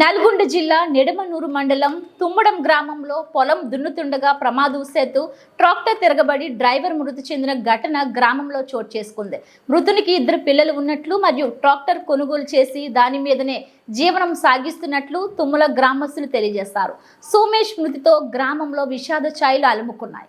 నల్గొండ జిల్లా నిడమనూరు మండలం తుమ్మడం గ్రామంలో పొలం దున్నుతుండగా ప్రమాదవశాత్తు ట్రాక్టర్ తిరగబడి డ్రైవర్ మృతి చెందిన ఘటన గ్రామంలో చోటు చేసుకుంది. మృతునికి ఇద్దరు పిల్లలు ఉన్నట్లు మరియు ట్రాక్టర్ కొనుగోలు చేసి దాని మీదనే జీవనం సాగిస్తున్నట్లు తుమ్మల గ్రామస్తులు తెలియజేశారు. సోమేష్ మృతితో గ్రామంలో విషాద ఛాయలు అలుముకున్నాయి.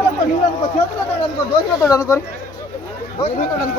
చేతులతో అనుకో దోశలతో అనుకో దోశలతో అనుకో